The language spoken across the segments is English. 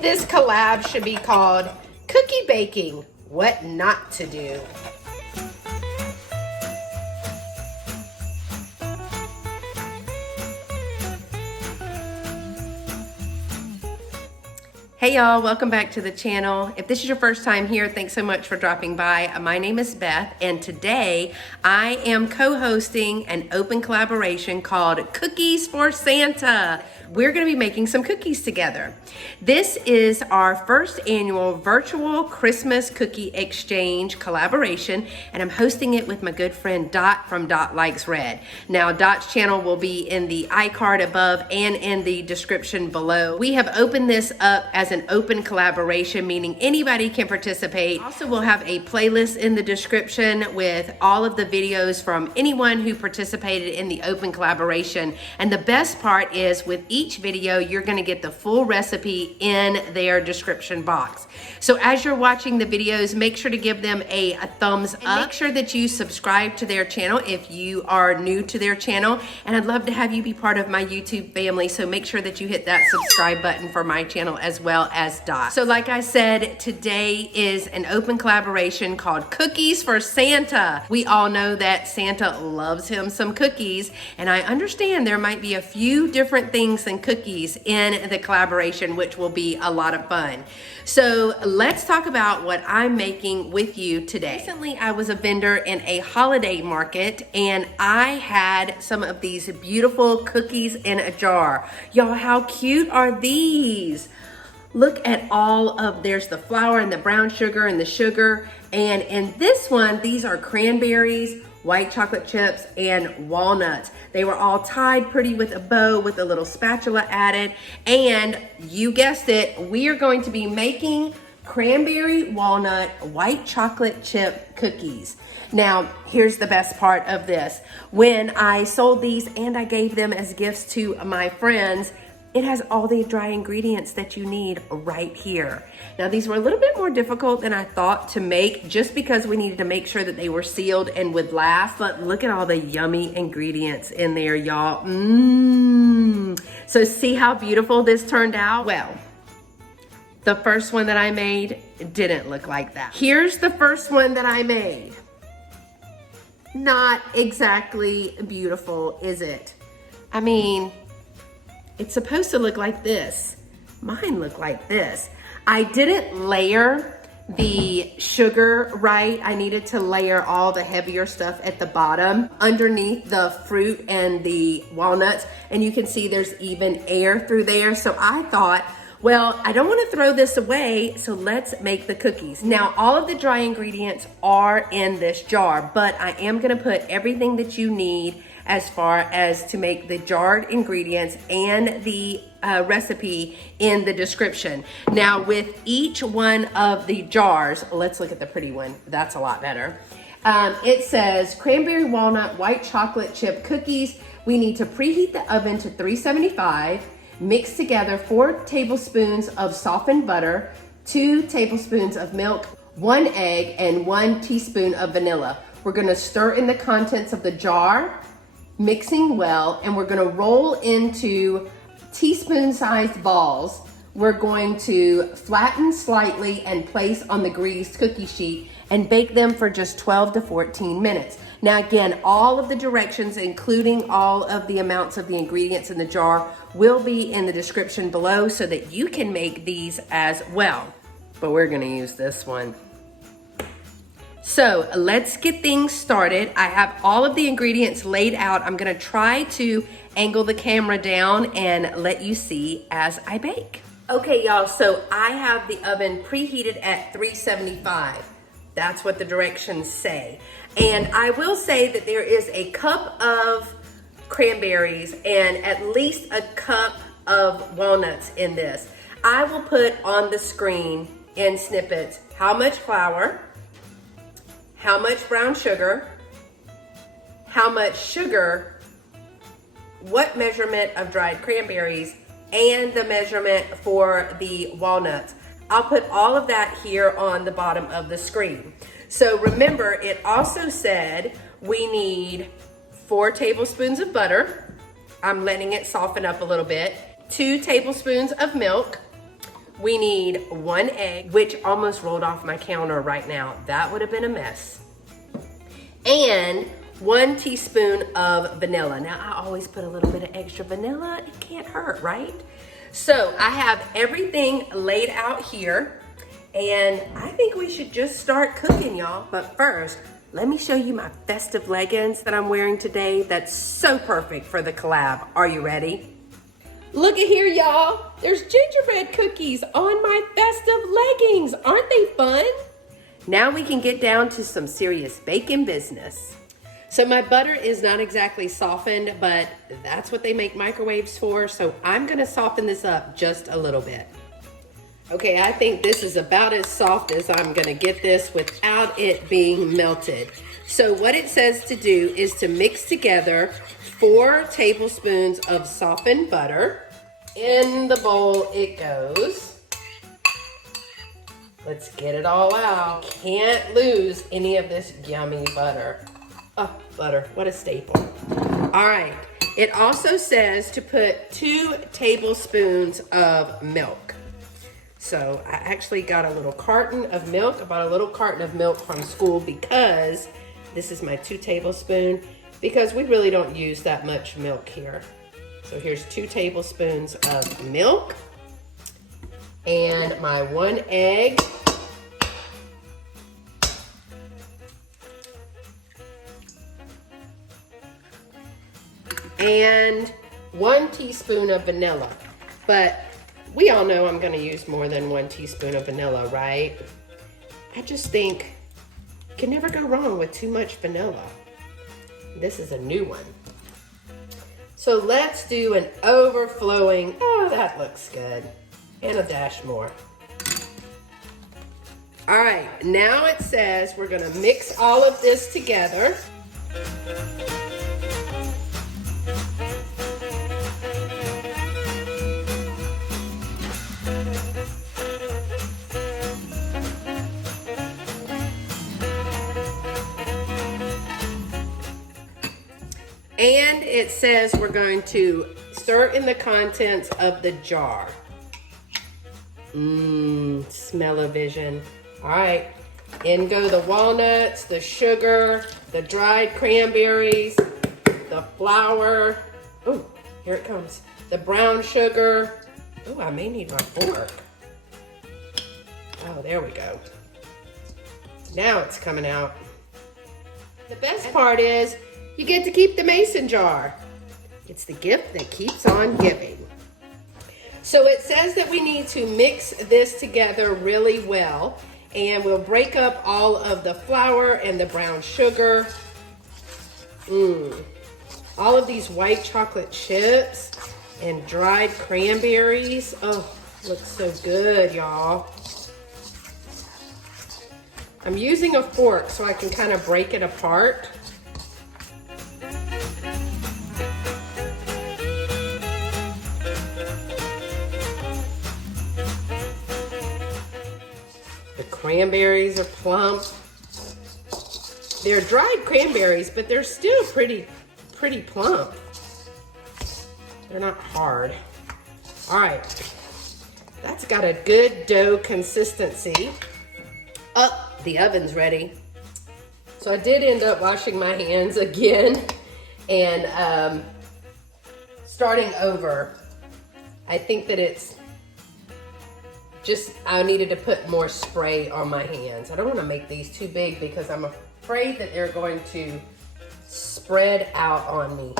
think this collab should be called Cookie Baking, What Not to Do. Hey y'all, welcome back to the channel. If this is your first time here, thanks so much for dropping by. My name is Beth, and today I am co-hosting an open collaboration called Cookies for Santa. We're gonna be making some cookies together. This is our first annual virtual Christmas cookie exchange collaboration, and I'm hosting it with my good friend Dot from Dot Likes Red. Now, Dot's channel will be in the iCard above and in the description below. We have opened this up as an open collaboration, meaning anybody can participate. Also, we'll have a playlist in the description with all of the videos from anyone who participated in the open collaboration. And the best part is with each video, you're gonna get the full recipe in their description box. So as you're watching the videos, make sure to give them a thumbs up. And make sure that you subscribe to their channel if you are new to their channel. And I'd love to have you be part of my YouTube family. So make sure that you hit that subscribe button for my channel as well as Dot. So like I said, today is an open collaboration called Cookies for Santa. We all know that Santa loves him some cookies, and I understand there might be a few different things than cookies in the collaboration, which will be a lot of fun. So let's talk about what I'm making with you today. Recently, I was a vendor in a holiday market, and I had some of these beautiful cookies in a jar. Y'all, how cute are these? Look at all of, there's the flour and the brown sugar and the sugar. And in this one, these are cranberries, white chocolate chips, and walnuts. They were all tied pretty with a bow with a little spatula added. And you guessed it, we are going to be making cranberry walnut white chocolate chip cookies. Now, here's the best part of this. When I sold these and I gave them as gifts to my friends, it has all the dry ingredients that you need right here. Now, these were a little bit more difficult than I thought to make, just because we needed to make sure that they were sealed and would last. But look at all the yummy ingredients in there, y'all. So see how beautiful this turned out? Well, the first one that I made didn't look like that. Here's the first one that I made. Not exactly beautiful, is it? I mean, it's supposed to look like this. Mine look like this. I didn't layer the sugar right. I needed to layer all the heavier stuff at the bottom underneath the fruit and the walnuts. And you can see there's even air through there. So I thought, well, I don't want to throw this away, so let's make the cookies. Now, all of the dry ingredients are in this jar, but I am going to put everything that you need as far as to make the jarred ingredients and the recipe in the description. Now, with each one of the jars, let's look at the pretty one. That's a lot better. It says cranberry walnut white chocolate chip cookies. We need to preheat the oven to 375. Mix together 4 tablespoons of softened butter, 2 tablespoons of milk, 1 egg, and 1 teaspoon of vanilla. We're gonna stir in the contents of the jar, mixing well, and we're gonna roll into teaspoon-sized balls. We're going to flatten slightly and place on the greased cookie sheet and bake them for just 12 to 14 minutes. Now again, all of the directions, including all of the amounts of the ingredients in the jar, will be in the description below so that you can make these as well. But we're gonna use this one. So let's get things started. I have all of the ingredients laid out. I'm gonna try to angle the camera down and let you see as I bake. Okay, y'all, so I have the oven preheated at 375. That's what the directions say. And I will say that there is a cup of cranberries and at least a cup of walnuts in this. I will put on the screen in snippets how much flour, how much brown sugar, how much sugar, what measurement of dried cranberries, and the measurement for the walnuts. I'll put all of that here on the bottom of the screen. So remember, it also said we need 4 tablespoons of butter. I'm letting it soften up a little bit. 2 tablespoons of milk, We need 1 egg, which almost rolled off my counter right now. That would have been a mess. And 1 teaspoon of vanilla. Now, I always put a little bit of extra vanilla. It can't hurt, right? So I have everything laid out here, and I think we should just start cooking, y'all. But first, let me show you my festive leggings that I'm wearing today. That's so perfect for the collab. Are you ready? Look at here, y'all. There's gingerbread cookies on my festive leggings. Aren't they fun? Now we can get down to some serious baking business. So my butter is not exactly softened, but that's what they make microwaves for. So I'm gonna soften this up just a little bit. Okay, I think this is about as soft as I'm gonna get this without it being melted. So what it says to do is to mix together 4 tablespoons of softened butter. In the bowl it goes. Let's get it all out. Can't lose any of this yummy butter. Oh, butter, what a staple. All right, it also says to put 2 tablespoons of milk. So I actually got a little carton of milk. I bought a little carton of milk from school because this is my 2 tablespoons, because we really don't use that much milk here. So here's 2 tablespoons of milk and my 1 egg. And 1 teaspoon of vanilla. But we all know I'm gonna use more than 1 teaspoon of vanilla, right? I just think you can never go wrong with too much vanilla. This is a new one. So let's do an overflowing, oh, that looks good. And a dash more. All right, now it says we're gonna mix all of this together. And it says we're going to stir in the contents of the jar. Smell-o-vision. All right, in go the walnuts, the sugar, the dried cranberries, the flour. Oh, here it comes. The brown sugar. Oh, I may need my fork. Oh, there we go. Now it's coming out. The best part is you get to keep the mason jar. It's the gift that keeps on giving. So it says that we need to mix this together really well, and we'll break up all of the flour and the brown sugar. All of these white chocolate chips and dried cranberries. Oh, looks so good, y'all. I'm using a fork so I can kind of break it apart. The cranberries are plump. They're dried cranberries, but they're still pretty plump. They're not hard. All right, that's got a good dough consistency. Oh, the oven's ready. So I did end up washing my hands again and starting over. I think that it's just, I needed to put more spray on my hands. I don't want to make these too big because I'm afraid that they're going to spread out on me.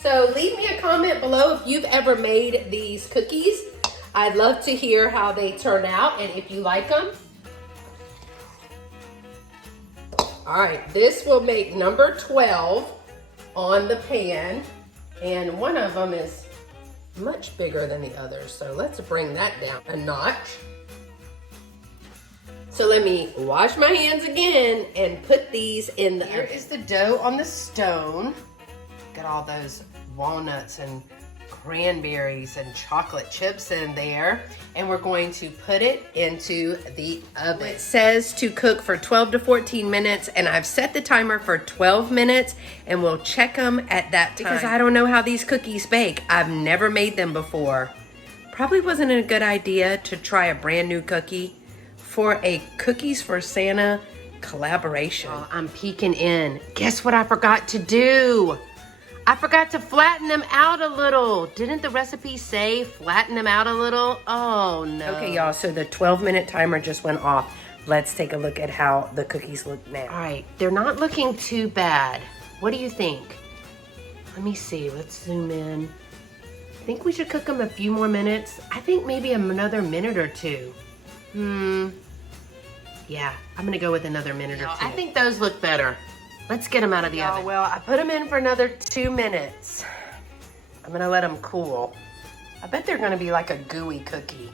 So leave me a comment below if you've ever made these cookies. I'd love to hear how they turn out and if you like them. All right, this will make number 12 on the pan, and one of them is much bigger than the others, so let's bring that down a notch. So let me wash my hands again and put these in the oven. Here is the dough on the stone. Got all those walnuts and cranberries and chocolate chips in there, and we're going to put it into the oven. It says to cook for 12 to 14 minutes, and I've set the timer for 12 minutes, and we'll check them at that time because I don't know how these cookies bake. I've never made them before. Probably wasn't a good idea to try a brand new cookie for a Cookies for Santa collaboration. Oh, I'm peeking in. Guess what I forgot to do? I forgot to flatten them out a little. Didn't the recipe say flatten them out a little? Oh no. Okay, y'all, so the 12-minute timer just went off. Let's take a look at how the cookies look now. All right, they're not looking too bad. What do you think? Let me see, let's zoom in. I think we should cook them a few more minutes. I think maybe another minute or two. Yeah, I'm gonna go with another minute or two. I think those look better. Let's get them out of the oven. Well, I put them in for another 2 minutes. I'm gonna let them cool. I bet they're gonna be like a gooey cookie.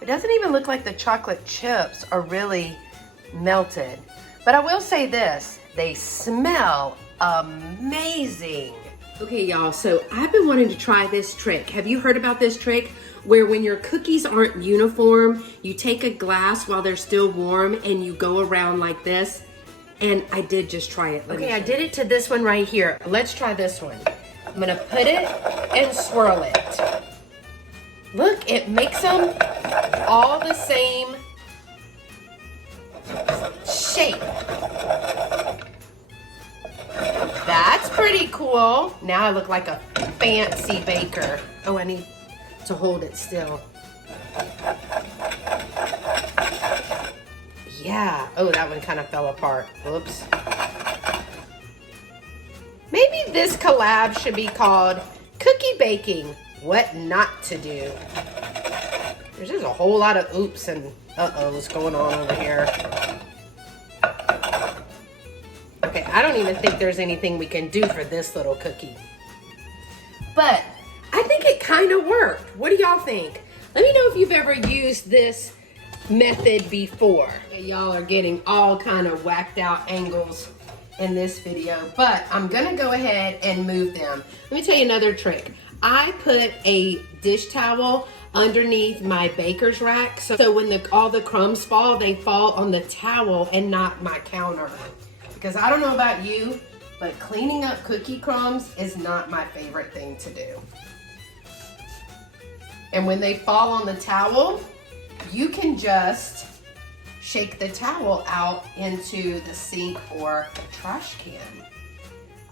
It doesn't even look like the chocolate chips are really melted. But I will say this, they smell amazing. Okay, y'all, so I've been wanting to try this trick. Have you heard about this trick? Where when your cookies aren't uniform, you take a glass while they're still warm and you go around like this. And I did just try it. Okay, I did it to this one right here. Let's try this one. I'm gonna put it and swirl it. Look, it makes them all the same shape. That's pretty cool. Now I look like a fancy baker. Oh, I need to hold it still. Yeah. Oh, that one kind of fell apart. Oops. Maybe this collab should be called Cookie Baking, What Not to Do. There's just a whole lot of oops and uh-ohs going on over here. Okay, I don't even think there's anything we can do for this little cookie. But I think it kind of worked. What do y'all think? Let me know if you've ever used this method before. Y'all are getting all kind of whacked out angles in this video, but I'm gonna go ahead and move them. Let me tell you another trick. I put a dish towel underneath my baker's rack, so when all the crumbs fall, they fall on the towel and not my counter. Because I don't know about you, but cleaning up cookie crumbs is not my favorite thing to do. And when they fall on the towel, you can just shake the towel out into the sink or the trash can.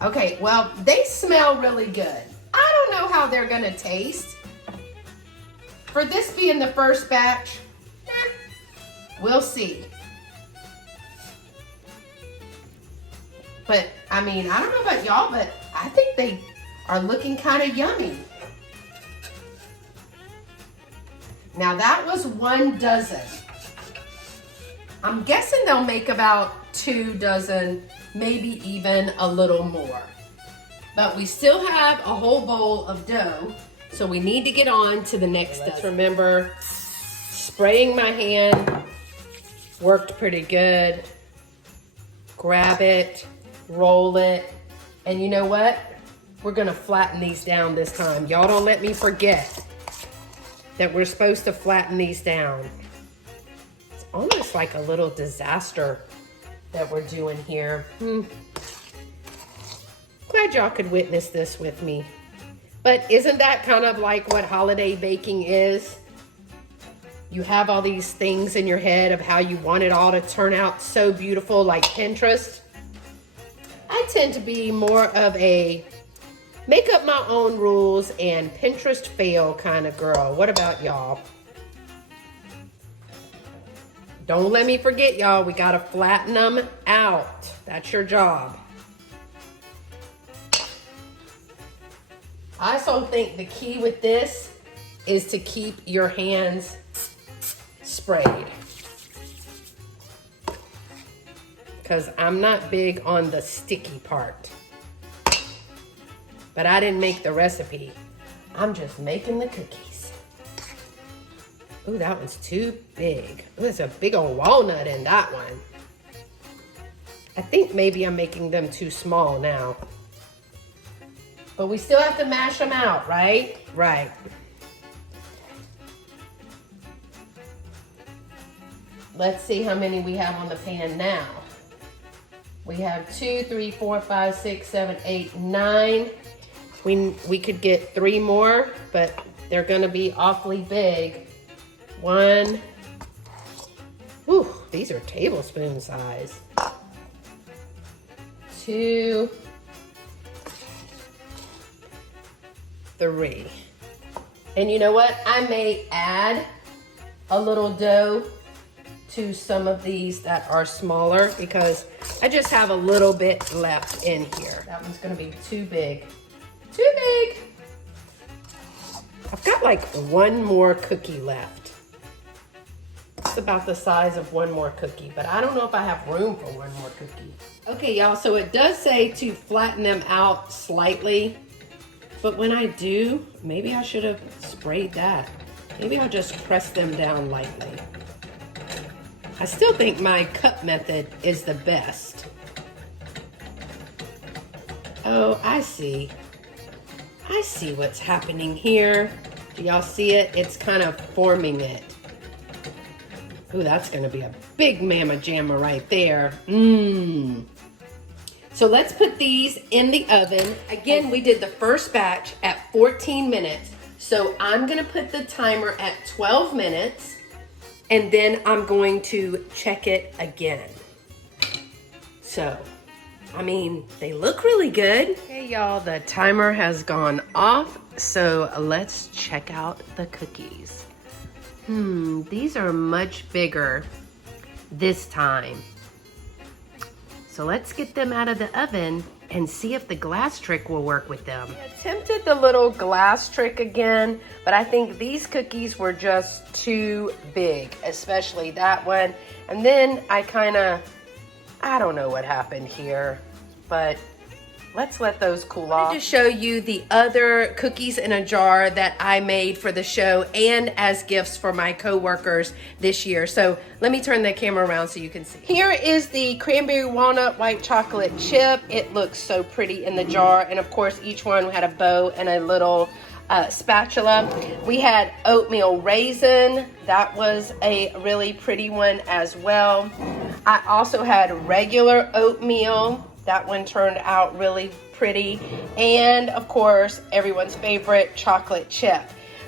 Okay, well, they smell really good. I don't know how they're gonna taste. For this being the first batch, we'll see. But, I mean, I don't know about y'all, but I think they are looking kind of yummy. Now that was 1 dozen. I'm guessing they'll make about 2 dozen, maybe even a little more. But we still have a whole bowl of dough, so we need to get on to the next dozen. Let's remember, spraying my hand worked pretty good. Grab it, roll it, and you know what? We're gonna flatten these down this time. Y'all don't let me forget that we're supposed to flatten these down. It's almost like a little disaster that we're doing here. Glad y'all could witness this with me. But isn't that kind of like what holiday baking is? You have all these things in your head of how you want it all to turn out so beautiful, like Pinterest. I tend to be more of a make up my own rules and Pinterest fail kind of girl. What about y'all? Don't let me forget, y'all. We gotta flatten them out. That's your job. I also think the key with this is to keep your hands sprayed. Because I'm not big on the sticky part. But I didn't make the recipe. I'm just making the cookies. Ooh, that one's too big. Ooh, there's a big old walnut in that one. I think maybe I'm making them too small now. But we still have to mash them out, right? Right. Let's see how many we have on the pan now. We have 2, 3, 4, 5, 6, 7, 8, 9. We could get 3 more, but they're gonna be awfully big. 1, ooh, these are tablespoon size. 2, 3. And you know what? I may add a little dough to some of these that are smaller because I just have a little bit left in here. That one's gonna be too big. Too big. I've got like 1 more cookie left. It's about the size of 1 more cookie, but I don't know if I have room for 1 more cookie. Okay, y'all, so it does say to flatten them out slightly, but when I do, maybe I should have sprayed that. Maybe I'll just press them down lightly. I still think my cup method is the best. Oh, I see. I see what's happening here. Do y'all see it? It's kind of forming it. Ooh, that's gonna be a big mamma jamma right there. Mmm. So let's put these in the oven. Again, we did the first batch at 14 minutes. So I'm gonna put the timer at 12 minutes and then I'm going to check it again. So, I mean, they look really good. Okay, y'all, the timer has gone off. So let's check out the cookies. These are much bigger this time. So let's get them out of the oven and see if the glass trick will work with them. I attempted the little glass trick again, but I think these cookies were just too big, especially that one. And then I don't know what happened here, but let's let those cool off. I wanted to show you the other cookies in a jar that I made for the show and as gifts for my coworkers this year. So let me turn the camera around so you can see. Here is the cranberry walnut white chocolate chip. It looks so pretty in the jar. And of course, each one had a bow and a little spatula. We had oatmeal raisin. That was a really pretty one as well. I also had regular oatmeal. That one turned out really pretty. And of course, everyone's favorite chocolate chip.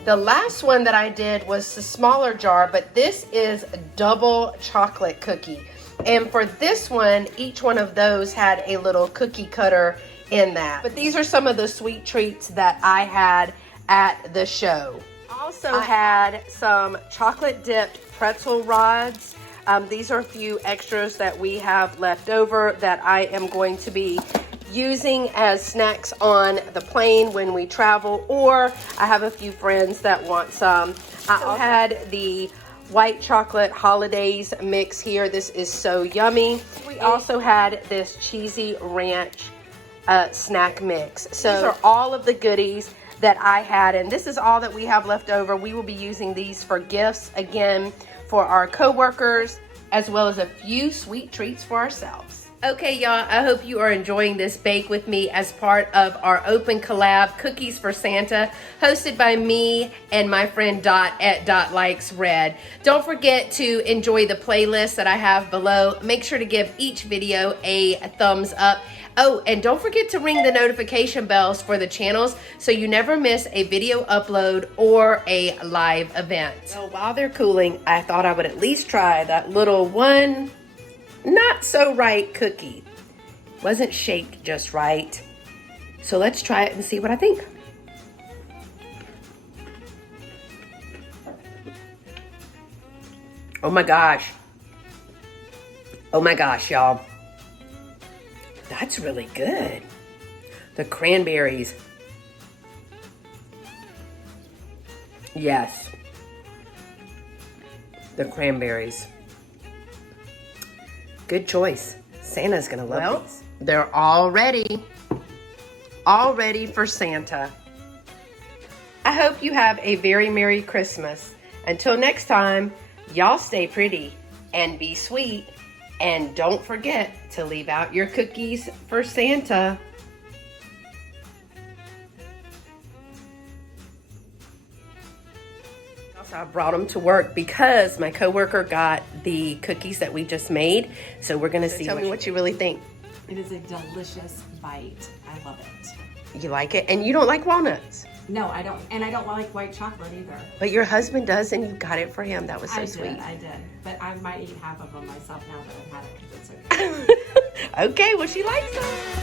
The last one that I did was the smaller jar, but this is a double chocolate cookie. And for this one, each one of those had a little cookie cutter in that. But these are some of the sweet treats that I had at the show. Also had some chocolate dipped pretzel rods. These are a few extras that we have left over that I am going to be using as snacks on the plane when we travel, or I have a few friends that want some. I also had the white chocolate holidays mix here. This is so yummy. We also had this cheesy ranch snack mix. So these are all of the goodies that I had, and this is all that we have left over. We will be using these for gifts again for our coworkers, as well as a few sweet treats for ourselves. Okay, y'all, I hope you are enjoying this bake with me as part of our open collab, Cookies for Santa, hosted by me and my friend Dot at Dot Likes Red. Don't forget to enjoy the playlist that I have below. Make sure to give each video a thumbs up. Oh, and don't forget to ring the notification bells for the channels so you never miss a video upload or a live event. So while they're cooling, I thought I would at least try that little one not so right cookie. Wasn't shaped just right. So let's try it and see what I think. Oh my gosh. Oh my gosh, y'all. That's really good. The cranberries. Yes. The cranberries. Good choice. Santa's gonna love these. They're all ready for Santa. I hope you have a very Merry Christmas. Until next time, y'all stay pretty and be sweet. And don't forget to leave out your cookies for Santa. Also, I brought them to work because my coworker got the cookies that we just made. So we're gonna see. Tell me what you really think. It is a delicious bite. I love it. You like it? And you don't like walnuts? No, I don't. And I don't like white chocolate either. But your husband does, and you got it for him. That was so sweet. I did. But I might eat half of them myself now that I've had it because it's okay. Okay, well, she likes them.